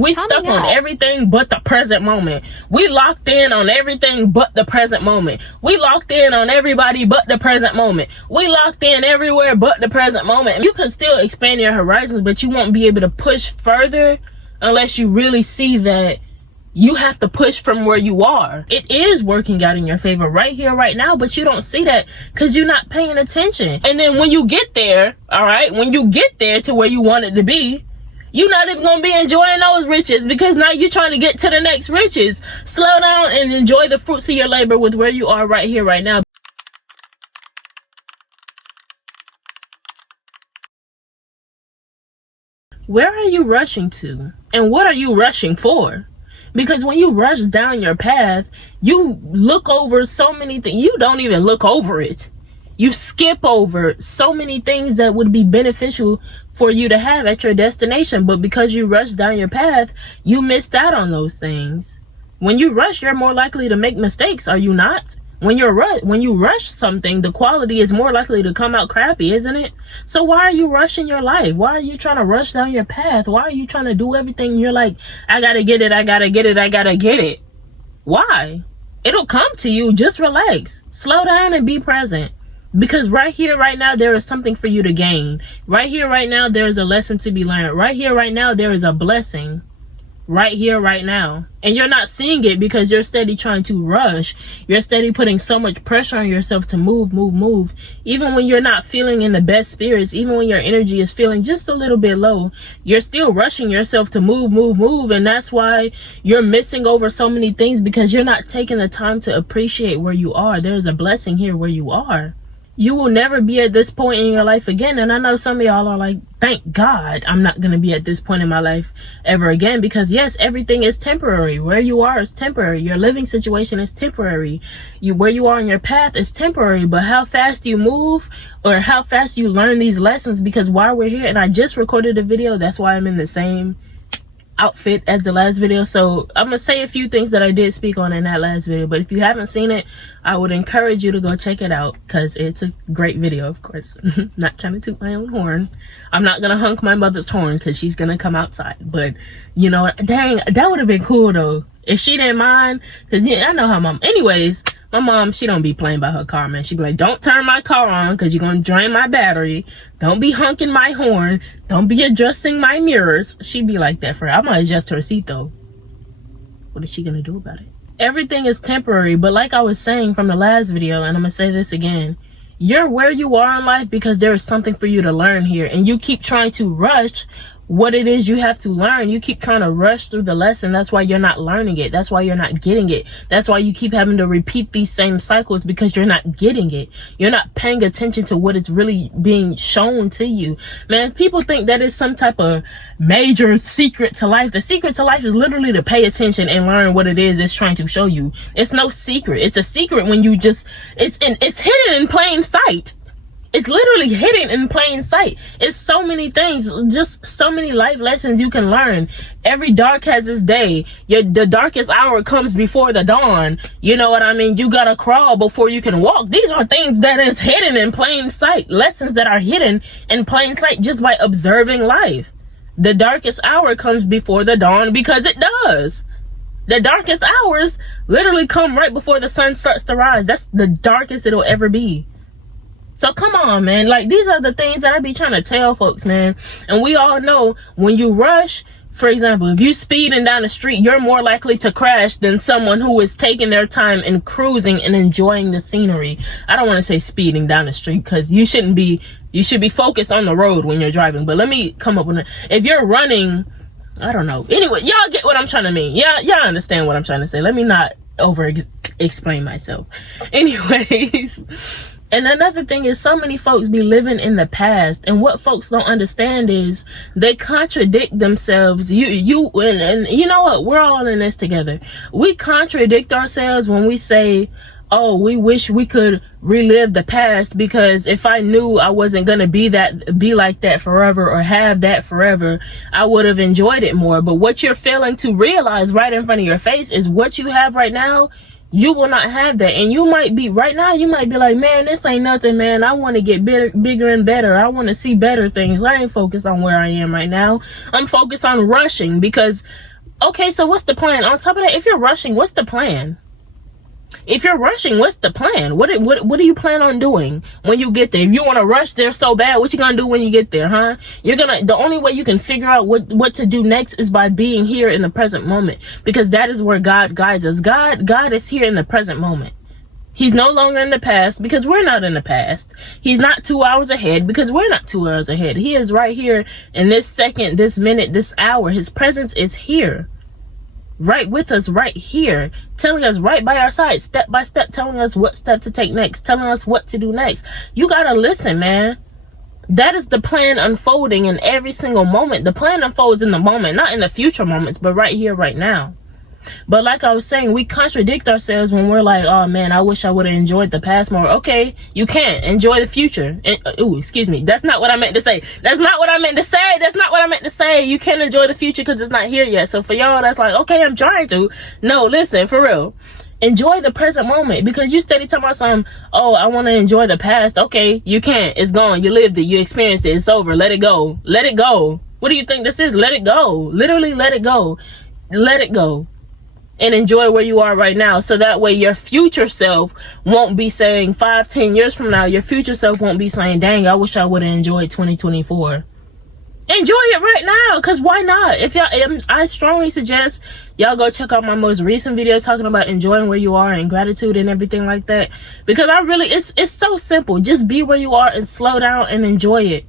We stuck on everything but the present moment. We locked in on everything but the present moment. We locked in on everybody but the present moment. We locked in everywhere but the present moment. You can still expand your horizons, but you won't be able to push further unless you really see that you have to push from where you are. It is working out in your favor right here, right now, but you don't see that because you're not paying attention. And then when you get there, all right, when you get there to where you want it to be, you're not even gonna be enjoying those riches because now you're trying to get to the next riches. Slow down and enjoy the fruits of your labor with where you are right here, right now. Where are you rushing to? And what are you rushing for? Because when you rush down your path, you look over so many things. You don't even look over it. You skip over so many things that would be beneficial for you to have at your destination. But because you rush down your path, you missed out on those things. When you rush, you're more likely to make mistakes, are you not? When you rush something, the quality is more likely to come out crappy, isn't it? So why are you rushing your life? Why are you trying to rush down your path? Why are you trying to do everything? You're like, I gotta get it, I gotta get it, I gotta get it. Why? It'll come to you. Just relax. Slow down and be present. Because right here, right now, there is something for you to gain. Right here, right now, there is a lesson to be learned. Right here, right now, there is a blessing. Right here, right now. And you're not seeing it because you're steady trying to rush. You're steady putting so much pressure on yourself to move. Even when you're not feeling in the best spirits, even when your energy is feeling just a little bit low, you're still rushing yourself to move. And that's why you're missing over so many things, because you're not taking the time to appreciate where you are. There's a blessing here where you are. You will never be at this point in your life again. And I know some of y'all are like, thank God I'm not going to be at this point in my life ever again. Because yes, everything is temporary. Where you are is temporary. Your living situation is temporary. Where you are on your path is temporary. But how fast you move, or how fast you learn these lessons, because while we're here, and I just recorded a video, that's why I'm in the same outfit as the last video. So I'm gonna say a few things that I did speak on in that last video, but if you haven't seen it, I would encourage you to go check it out because it's a great video, of course. Not trying to toot my own horn. I'm not gonna honk my mother's horn because she's gonna come outside, but you know, dang, that would have been cool though if she didn't mind, because yeah, I know how mom, anyways, my mom, she don't be playing by her car, man. She be like, don't turn my car on because you're going to drain my battery. Don't be honking my horn. Don't be adjusting my mirrors. She be like that for her. I'm going to adjust her seat, though. What is she going to do about it? Everything is temporary, but like I was saying from the last video, and I'm going to say this again, you're where you are in life because there is something for you to learn here, and you keep trying to rush what it is you have to learn. You keep trying to rush through the lesson. That's why you're not learning it. That's why you're not getting it. That's why you keep having to repeat these same cycles, because you're not getting it. You're not paying attention to what is really being shown to you. Man, people think that is some type of major secret to life. The secret to life is literally to pay attention and learn what it is it's trying to show you. It's no secret. It's a secret when you just, it's hidden in plain sight. It's literally hidden in plain sight. It's so many things, just so many life lessons you can learn. Every dark has its day. The darkest hour comes before the dawn. You know what I mean? You gotta crawl before you can walk. These are things that is hidden in plain sight. Lessons that are hidden in plain sight just by observing life. The darkest hour comes before the dawn because it does. The darkest hours literally come right before the sun starts to rise. That's the darkest it'll ever be. So come on, man. Like, these are the things that I be trying to tell folks, man. And we all know when you rush, for example, if you speeding down the street, you're more likely to crash than someone who is taking their time and cruising and enjoying the scenery. I don't want to say speeding down the street because you should be focused on the road when you're driving. But let me come up with it. If you're running, I don't know. Anyway, y'all get what I'm trying to mean. Yeah, y'all understand what I'm trying to say. Let me not over explain myself. Anyways. And another thing is, so many folks be living in the past, and what folks don't understand is they contradict themselves. And you know what? We're all in this together. We contradict ourselves when we say, oh, we wish we could relive the past, because if I knew I wasn't gonna be like that forever, or have that forever, I would have enjoyed it more. But what you're failing to realize right in front of your face is what you have right now. You will not have that. And you might be right now, you might be like, man, this ain't nothing, man. I want to get bigger and better. I want to see better things. I ain't focused on where I am right now. I'm focused on rushing, because Okay, so what's the plan? On top of that, if you're rushing, what's the plan? If you're rushing, what's the plan? What do you plan on doing when you get there? If you want to rush there so bad, what you gonna do when you get there, huh? The only way you can figure out what to do next is by being here in the present moment, because that is where God guides us. God is here in the present moment. He's no longer in the past, because we're not in the past. He's not 2 hours ahead, because we're not 2 hours ahead. He is right here in this second, this minute, this hour. His presence is here, right with us, right here, telling us right by our side, step by step, telling us what step to take next, telling us what to do next. You gotta listen, man. That is the plan unfolding in every single moment. The plan unfolds in the moment, not in the future moments, but right here, right now. But like I was saying, we contradict ourselves when we're like, oh man, I wish I would have enjoyed the past more. Okay, you can't enjoy the future. Excuse me, that's not what I meant to say. That's not what I meant to say. That's not what I meant to say. You can't enjoy the future because it's not here yet. So for y'all that's like, okay, I'm trying to. No, listen, for real. Enjoy the present moment, because you steady talking about something, oh, I want to enjoy the past. Okay, you can't. It's gone. You lived it. You experienced it. It's over. Let it go. Let it go. What do you think this is? Let it go. Literally let it go. Let it go. And enjoy where you are right now, so that way your future self won't be saying 5-10 years from now, your future self won't be saying, dang, I wish I would have enjoyed 2024. Enjoy it right now, because why not? If y'all, I strongly suggest y'all go check out my most recent video talking about enjoying where you are and gratitude and everything like that, because it's so simple. Just be where you are and slow down and enjoy it.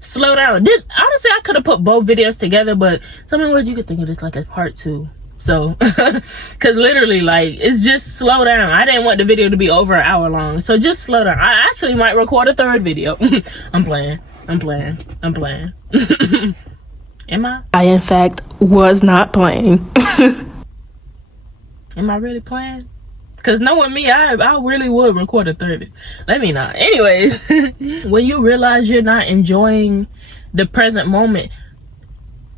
Slow down. This, honestly, I could have put both videos together, but some of the words you could think of this like a part 2. So because literally, like, it's just slow down. I didn't want the video to be over an hour long, so just slow down. I actually might record a third video. I'm playing. Am I? I in fact was not playing. Am I really playing? Because knowing me, I really would record a third. Let me not. Anyways, when you realize you're not enjoying the present moment,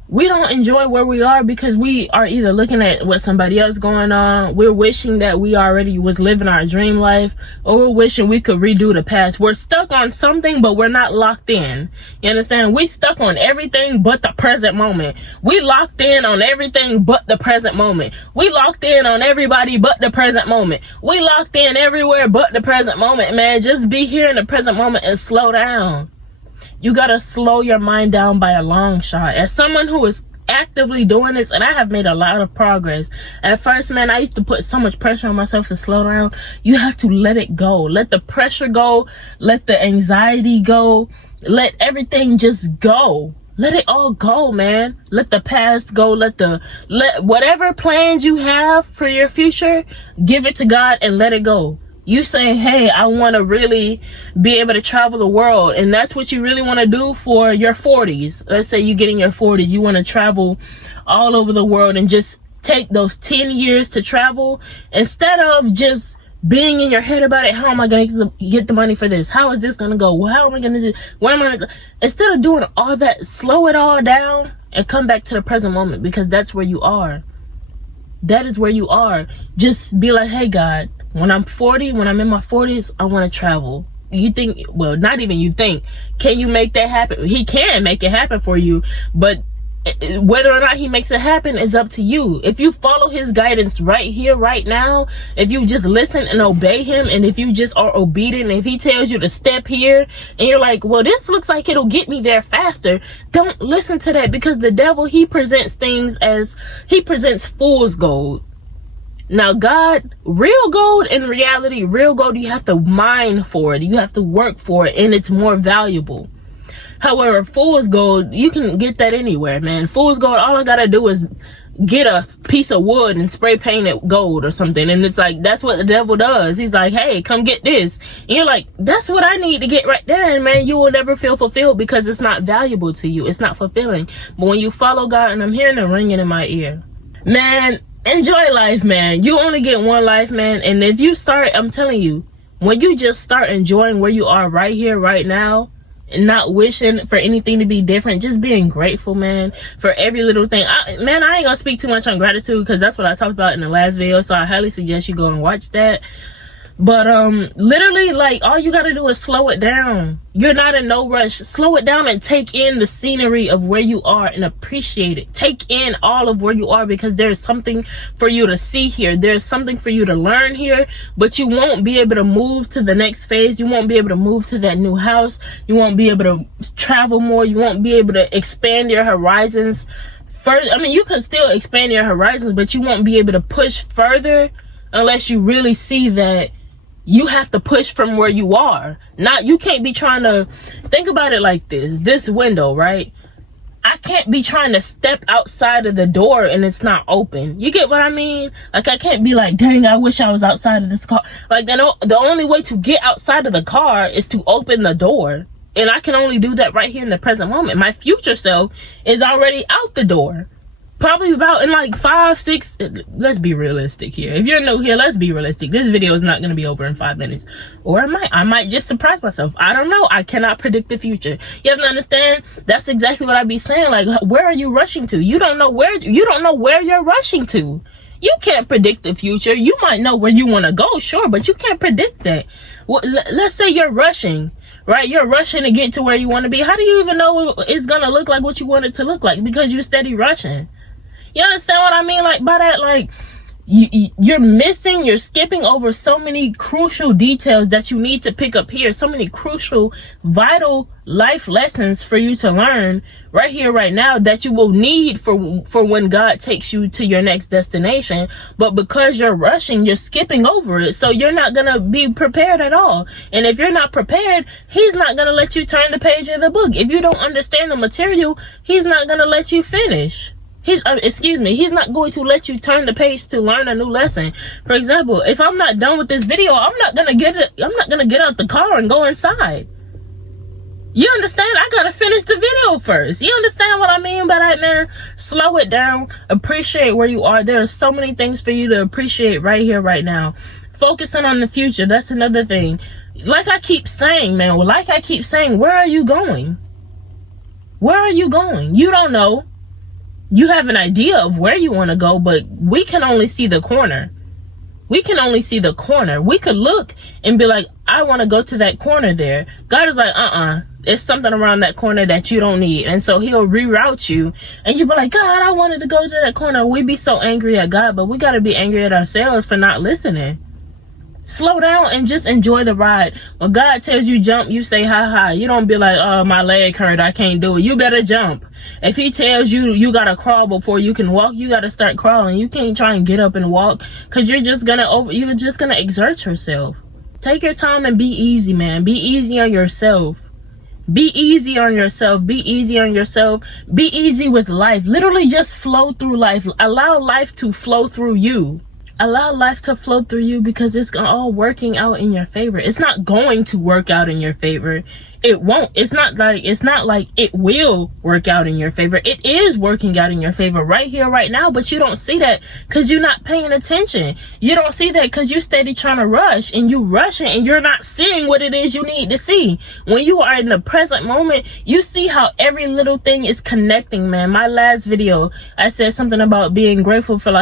we don't enjoy where we are because we are either looking at what somebody else going on, we're wishing that we already was living our dream life, or we're wishing we could redo the past. We're stuck on something, but we're not locked in. You understand? We stuck on everything but the present moment. We locked in on everything but the present moment. We locked in on everybody but the present moment. We locked in everywhere but the present moment, man. Just be here in the present moment and slow down. You gotta slow your mind down by a long shot. As someone who is actively doing this, and I have made a lot of progress. At first, man, I used to put so much pressure on myself to slow down. You have to let it go. Let the pressure go. Let the anxiety go. Let everything just go. Let it all go, man. Let the past go. Let whatever plans you have for your future, give it to God and let it go. You saying, hey, I want to really be able to travel the world, and that's what you really want to do for your 40s. Let's say you get in your 40s, you want to travel all over the world and just take those 10 years to travel, instead of just being in your head about it. How am I going to get the money for this? How is this going to go? How am I going to do? What am I going to do? Instead of doing all that, slow it all down and come back to the present moment, because that's where you are. That is where you are. Just be like, hey, God, when I'm 40, when I'm in my 40s, I want to travel. You think, well, not even you think, can you make that happen? He can make it happen for you, but whether or not he makes it happen is up to you. If you follow his guidance right here, right now, if you just listen and obey him, and if you just are obedient, if he tells you to step here and you're like, well, this looks like it'll get me there faster, don't listen to that, because the devil, he presents fool's gold. Now, God, real gold, in reality, real gold, you have to mine for it. You have to work for it, and it's more valuable. However, fool's gold, you can get that anywhere, man. Fool's gold, all I gotta do is get a piece of wood and spray paint it gold or something. And it's like, that's what the devil does. He's like, hey, come get this. And you're like, that's what I need to get right there. And man, you will never feel fulfilled, because it's not valuable to you. It's not fulfilling. But when you follow God, and I'm hearing it ringing in my ear, man, enjoy life, man. You only get one life, man. And if you start, I'm telling you, when you just start enjoying where you are right here, right now, and not wishing for anything to be different, just being grateful, man, for every little thing. I ain't gonna speak too much on gratitude, because that's what I talked about in the last video, so I highly suggest you go and watch that. But literally, like, all you gotta do is slow it down. You're not in no rush. Slow it down and take in the scenery of where you are and appreciate it. Take in all of where you are, because there's something for you to see here. There's something for you to learn here, but you won't be able to move to the next phase. You won't be able to move to that new house. You won't be able to travel more. You won't be able to expand your horizons further. I mean, you can still expand your horizons, but you won't be able to push further unless you really see that you have to push from where you are. Not, you can't be trying to, think about it like this window, right? I can't be trying to step outside of the door and it's not open. You get what I mean? Like, I can't be like, dang, I wish I was outside of this car. Like, the only way to get outside of the car is to open the door. And I can only do that right here in the present moment. My future self is already out the door. Probably about in like 5, 6, let's be realistic here. If you're new here, let's be realistic. This video is not going to be over in 5 minutes. Or I might just surprise myself. I don't know. I cannot predict the future. You have to understand, that's exactly what I be saying. Like, where are you rushing to? You don't know where you're rushing to. You can't predict the future. You might know where you want to go, sure, but you can't predict that. Well, let's say you're rushing, right? You're rushing to get to where you want to be. How do you even know it's going to look like what you want it to look like? Because you're steady rushing. You understand what I mean? Like, by that, like, you're skipping over so many crucial details that you need to pick up here. So many crucial, vital life lessons for you to learn right here, right now, that you will need for when God takes you to your next destination. But because you're rushing, you're skipping over it. So you're not going to be prepared at all. And if you're not prepared, he's not going to let you turn the page of the book. If you don't understand the material, he's not going to let you finish. He's not going to let you turn the page to learn a new lesson. For example, if I'm not done with this video, I'm not gonna get out the car and go inside. You understand? I gotta finish the video first. You understand what I mean by that, man? Slow it down. Appreciate where you are. There are so many things for you to appreciate right here, right now. Focusing on the future, that's another thing. Like I keep saying, man, where are you going? Where are you going? You don't know. You have an idea of where you want to go, but we can only see the corner. We can only see the corner. We could look and be like, I want to go to that corner there. God is like, it's something around that corner that you don't need. And so he'll reroute you. And you'll be like, God, I wanted to go to that corner. We be so angry at God, but we got to be angry at ourselves for not listening. Slow down and just enjoy the ride. When God tells you jump, you say ha ha. You don't be like, oh, my leg hurt, I can't do it. You better jump. If he tells you you gotta crawl before you can walk, you gotta start crawling. You can't try and get up and walk, because you're just gonna exert yourself. Take your time and be easy, man. Be easy on yourself. Be easy on yourself. Be easy on yourself. Be easy with life. Literally just flow through life. Allow life to flow through you. Allow life to flow through you, because it's all working out in your favor. It's not going to work out in your favor. It won't. It's not like it will work out in your favor. It is working out in your favor right here, right now, but you don't see that because you're not paying attention. You don't see that because you're steady trying to rush, and you rushing and you're not seeing what it is you need to see. When you are in the present moment, you see how every little thing is connecting, man. My last video, I said something about being grateful for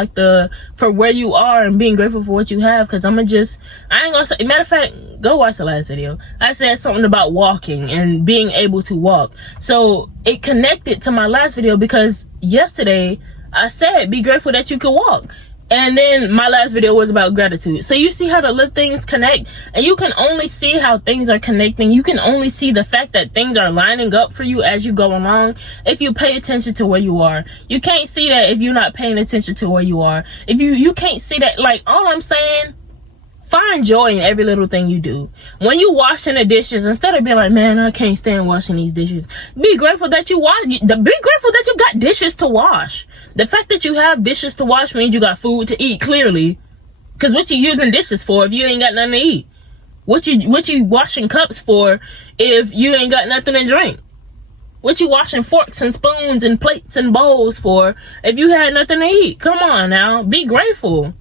for where you are and being grateful for what you have, because I ain't gonna say, matter of fact, go watch the last video. I said something about walking and being able to walk. So it connected to my last video, because yesterday I said be grateful that you could walk, and then my last video was about gratitude. So you see how the little things connect, and you can only see how things are connecting. You can only see the fact that things are lining up for you as you go along if you pay attention to where you are. You can't see that if you're not paying attention to where you are. If you can't see that. Like, all I'm saying, find joy in every little thing you do. When you washing the dishes, instead of being like, man, I can't stand washing these dishes, be grateful that you got dishes to wash. The fact that you have dishes to wash means you got food to eat, clearly. Because what you using dishes for if you ain't got nothing to eat? What you washing cups for if you ain't got nothing to drink? What you washing forks and spoons and plates and bowls for if you had nothing to eat? Come on now, be grateful.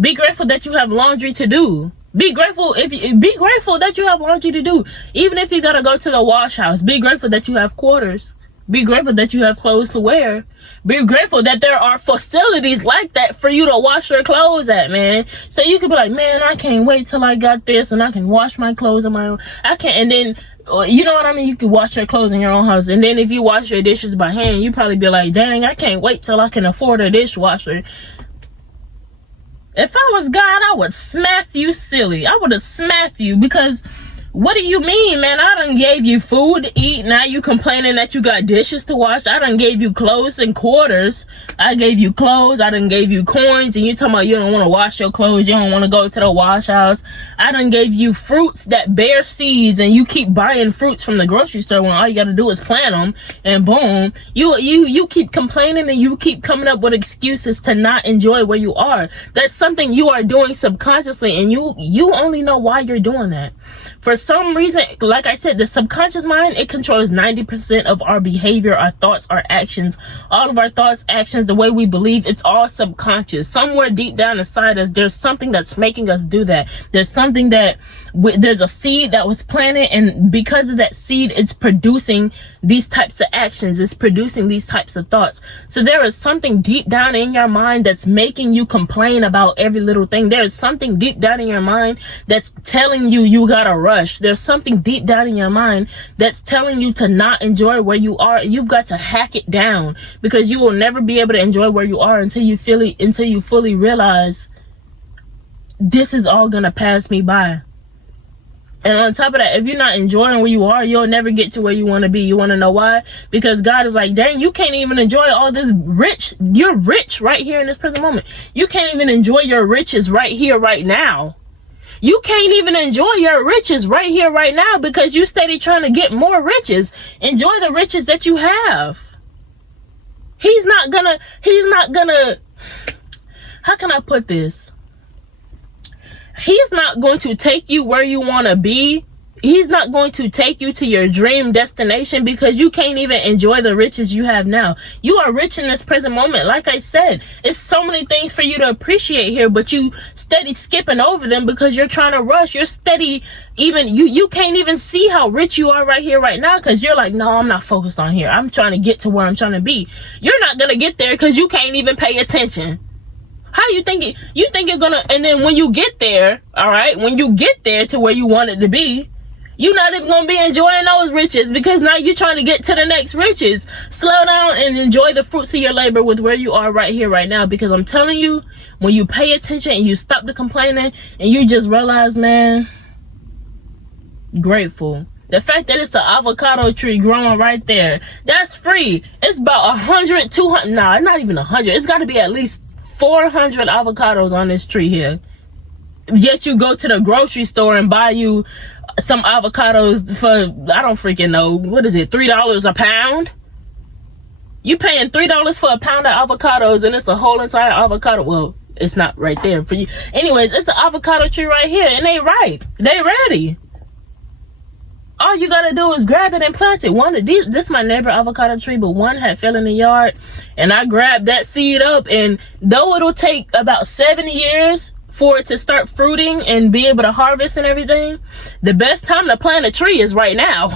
Be grateful that you have laundry to do. Be grateful that you have laundry to do. Even if you gotta go to the wash house, be grateful that you have quarters. Be grateful that you have clothes to wear. Be grateful that there are facilities like that for you to wash your clothes at, man. So you could be like, man, I can't wait till I got this and I can wash my clothes on my own. I can't, and then, you know what I mean? You can wash your clothes in your own house. And then if you wash your dishes by hand, you probably be like, dang, I can't wait till I can afford a dishwasher. If I was God, I would smack you silly. I would have smacked you, because what do you mean, man? I done gave you food to eat. Now you complaining that you got dishes to wash. I done gave you clothes and quarters. I gave you clothes. I done gave you coins. And you talking about you don't want to wash your clothes. You don't want to go to the wash house. I done gave you fruits that bear seeds. And you keep buying fruits from the grocery store when all you got to do is plant them. And boom. You keep complaining, and you keep coming up with excuses to not enjoy where you are. That's something you are doing subconsciously. And you only know why you're doing that. For some reason, like I said, the subconscious mind, it controls 90% of our behavior, our thoughts, our actions. All of our thoughts, actions, the way we believe, it's all subconscious. Somewhere deep down inside us, there's something that's making us do that. There's something that, there's a seed that was planted, and because of that seed, it's producing these types of actions. It's producing these types of thoughts. So there is something deep down in your mind that's making you complain about every little thing. There is something deep down in your mind that's telling you you gotta rush. There's something deep down in your mind that's telling you to not enjoy where you are. You've got to hack it down, because you will never be able to enjoy where you are until you fully realize this is all gonna pass me by. And on top of that, if you're not enjoying where you are, you'll never get to where you want to be. You want to know why? Because God is like, dang, you can't even enjoy all this rich. You're rich right here in this present moment. You can't even enjoy your riches right here, right now. You can't even enjoy your riches right here, right now, because you steady trying to get more riches. Enjoy the riches that you have. He's not gonna, how can I put this? He's not going to take you where you want to be. He's not going to take you to your dream destination, because you can't even enjoy the riches you have now. You are rich in this present moment. Like I said, it's so many things for you to appreciate here, but you steady skipping over them because you're trying to rush. You're steady, you can't even see how rich you are right here, right now, because you're like, no, I'm not focused on here. I'm trying to get to where I'm trying to be. You're not going to get there because you can't even pay attention. How you think you're gonna, and then when you get there, all right, when you get there to where you want it to be, you're not even gonna be enjoying those riches, because now you're trying to get to the next riches. Slow down and enjoy the fruits of your labor with where you are right here, right now, because I'm telling you, when you pay attention and you stop the complaining and you just realize, man, grateful. The fact that it's an avocado tree growing right there, that's free. It's about 100, 200, nah, not even 100. It's gotta be at least 400 avocados on this tree here. Yet you go to the grocery store and buy you some avocados for, I don't freaking know, what is it, $3 a pound? You paying $3 for a pound of avocados, and it's a whole entire avocado. Well, it's not right there for you. Anyways, it's an avocado tree right here, and they ripe. They ready. All you gotta do is grab it and plant it. This is my neighbor avocado tree, but one had fell in the yard, and I grabbed that seed up, and though it'll take about 7 years for it to start fruiting and be able to harvest and everything, the best time to plant a tree is right now.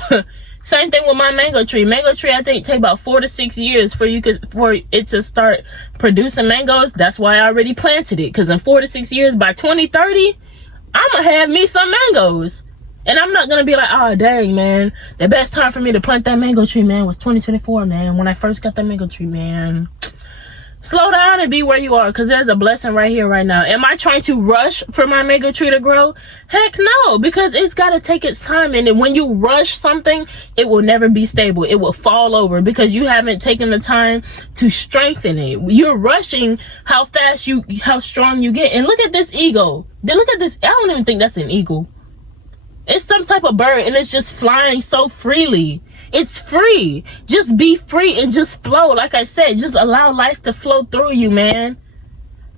Same thing with my mango tree. Mango tree, I think, take about 4 to 6 years for it to start producing mangoes. That's why I already planted it, because in 4 to 6 years, by 2030, I'm gonna have me some mangoes. And I'm not gonna be like, oh dang, man, the best time for me to plant that mango tree, man, was 2024, man, when I first got that mango tree, man. Slow down and be where you are, because there's a blessing right here, right now. Am I trying to rush for my mango tree to grow? Heck no, because it's got to take its time. And when you rush something, it will never be stable. It will fall over because you haven't taken the time to strengthen it. You're rushing how strong you get. And look at this eagle. Then look at this. I don't even think that's an eagle. It's some type of bird, and it's just flying so freely. It's free. Just be free and just flow. Like I said, just allow life to flow through you, man.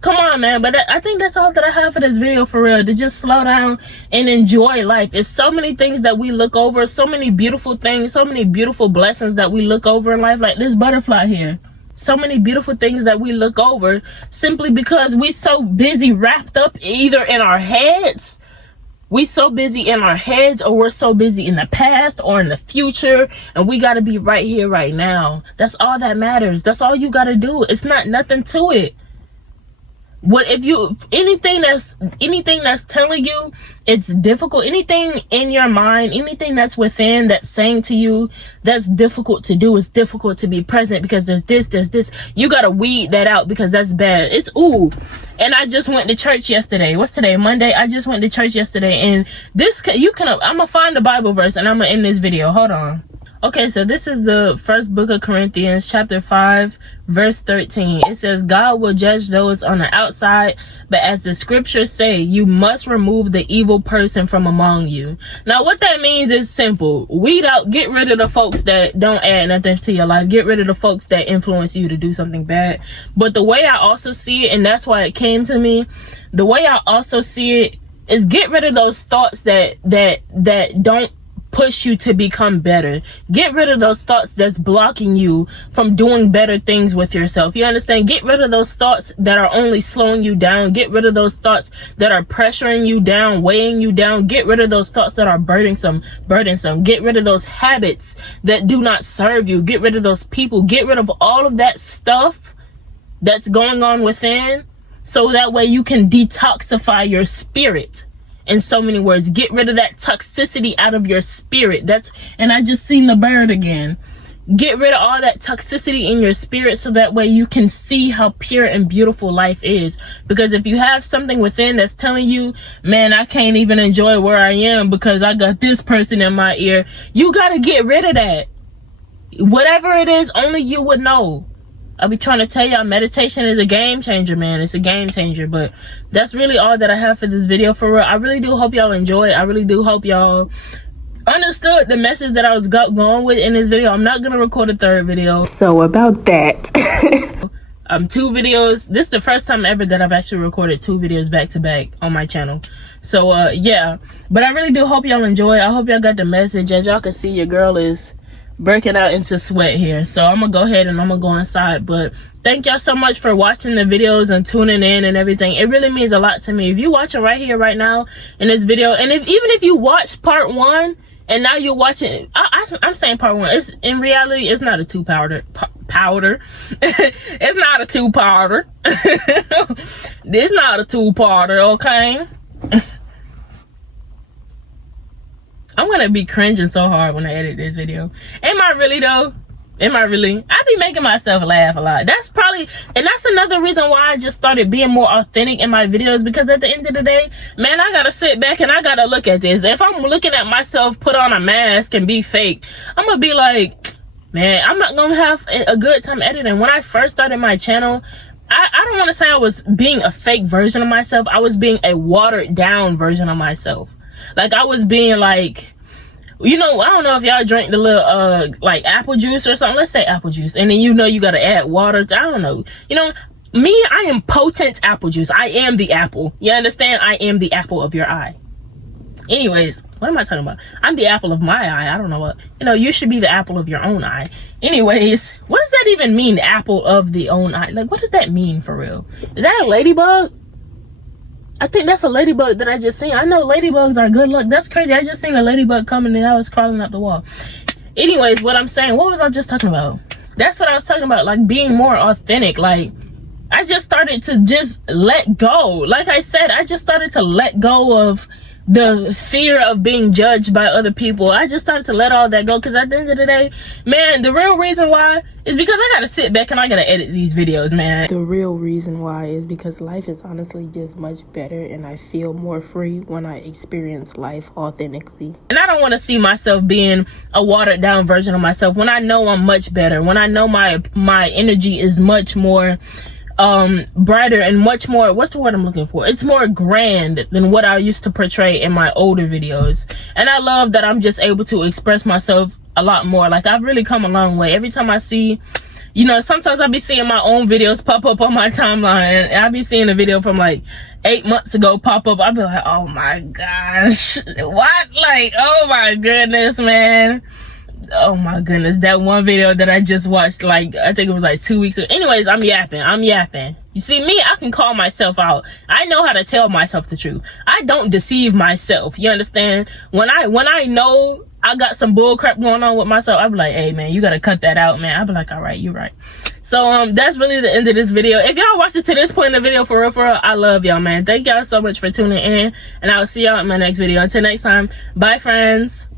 Come on, man. But I think that's all that I have for this video, for real. To just slow down and enjoy life. It's so many things that we look over. So many beautiful things. So many beautiful blessings that we look over in life. Like this butterfly here. So many beautiful things that we look over simply because we so busy wrapped up either in our heads We so busy in our heads, or we're so busy in the past or in the future, and we got to be right here, right now. That's all that matters. That's all you got to do. It's not nothing to it. What if you, anything that's telling you it's difficult, anything in your mind, anything that's within that's saying to you that's difficult to do, it's difficult to be present because there's this, you gotta weed that out because that's bad. It's ooh. And I just went to church yesterday. What's today? Monday. I just went to church yesterday, and this, you can, I'm gonna find the Bible verse and I'm gonna end this video. Hold on. Okay, so this is the first book of Corinthians, chapter 5, verse 13. It says, God will judge those on the outside, but as the scriptures say, you must remove the evil person from among you. Now, what that means is simple. Weed out, get rid of the folks that don't add nothing to your life. Get rid of the folks that influence you to do something bad. But the way I also see it, and that's why it came to me, the way I also see it is get rid of those thoughts that don't push you to become better. Get rid of those thoughts that's blocking you from doing better things with yourself. You understand? Get rid of those thoughts that are only slowing you down. Get rid of those thoughts that are pressuring you down, weighing you down. Get rid of those thoughts that are burdensome. Get rid of those habits that do not serve you. Get rid of those people. Get rid of all of that stuff that's going on within, so that way you can detoxify your spirit. In so many words, get rid of that toxicity out of your spirit. And I just seen the bird again. Get rid of all that toxicity in your spirit, so that way you can see how pure and beautiful life is. Because if you have something within that's telling you, man, I can't even enjoy where I am because I got this person in my ear, you got to get rid of that. Whatever it is, only you would know. I'll be trying to tell y'all, meditation is a game changer, man. It's a game changer. But that's really all that I have for this video, for real. I really do hope y'all enjoyed. I really do hope y'all understood the message that I was going with in this video. I'm not gonna record a third video. So about that. 2 videos. This is the first time ever that I've actually recorded 2 videos back to back on my channel. So yeah, but I really do hope y'all enjoy. I hope y'all got the message. As y'all can see, your girl is breaking out into sweat here, so I'm gonna go ahead and I'm gonna go inside. But thank y'all so much for watching the videos and tuning in and everything. It really means a lot to me. If you watching right here right now in this video, and even if you watched part 1 and now you're watching, I'm saying part 1, it's in reality it's not a 2-powder powder. It's not a 2-powder. It's not a 2-parter, okay? I'm gonna be cringing so hard when I edit this video. Am I really though? Am I really? I be making myself laugh a lot. That's probably, and that's another reason why I just started being more authentic in my videos, because at the end of the day, man, I gotta sit back and I gotta look at this. If I'm looking at myself put on a mask and be fake, I'm gonna be like, man, I'm not gonna have a good time editing. When I first started my channel, I don't want to say I was being a fake version of myself. I was being a watered down version of myself. Like, I was being like, you know, I don't know if y'all drink the little like apple juice or something. Let's say apple juice, and then you know you gotta add water to, I don't know, you know, me, I am potent apple juice. I am the apple. You understand? I am the apple of your eye. Anyways, what am I talking about? I'm the apple of my eye. I don't know what, you know, you should be the apple of your own eye. Anyways, what does that even mean, apple of the own eye? Like, what does that mean for real? Is that a ladybug? I think that's a ladybug that I just seen. I know ladybugs are good luck. That's crazy. I just seen a ladybug coming and I was crawling up the wall. Anyways, what I'm saying, what was I just talking about? That's what I was talking about, like being more authentic. Like, I just started to just let go. Like I said, I just started to let go of the fear of being judged by other people. I just started to let all that go, because at the end of the day, man, the real reason why is because I gotta sit back and I gotta edit these videos, man. The real reason why is because life is honestly just much better, and I feel more free when I experience life authentically. And I don't want to see myself being a watered down version of myself when I know I'm much better, when I know my energy is much more brighter and much more, what's the word I'm looking for? It's more grand than what I used to portray in my older videos. And I love that I'm just able to express myself a lot more. Like, I've really come a long way. Every time I see, you know, sometimes I'll be seeing my own videos pop up on my timeline, and I'll be seeing a video from like 8 months ago pop up. I'll be like, oh my gosh, what? Like, oh my goodness, man. Oh my goodness, that one video that I just watched, like, I think it was like 2 weeks ago. Anyways, I'm yapping. You see, me, I can call myself out. I know how to tell myself the truth. I don't deceive myself. You understand? When I know I got some bull crap going on with myself, I be like, hey man, you gotta cut that out, man. I be like, all right, you're right. So that's really the end of this video. If y'all watched it to this point in the video, for real, I love y'all, man. Thank y'all so much for tuning in, and I will see y'all in my next video. Until next time, bye friends.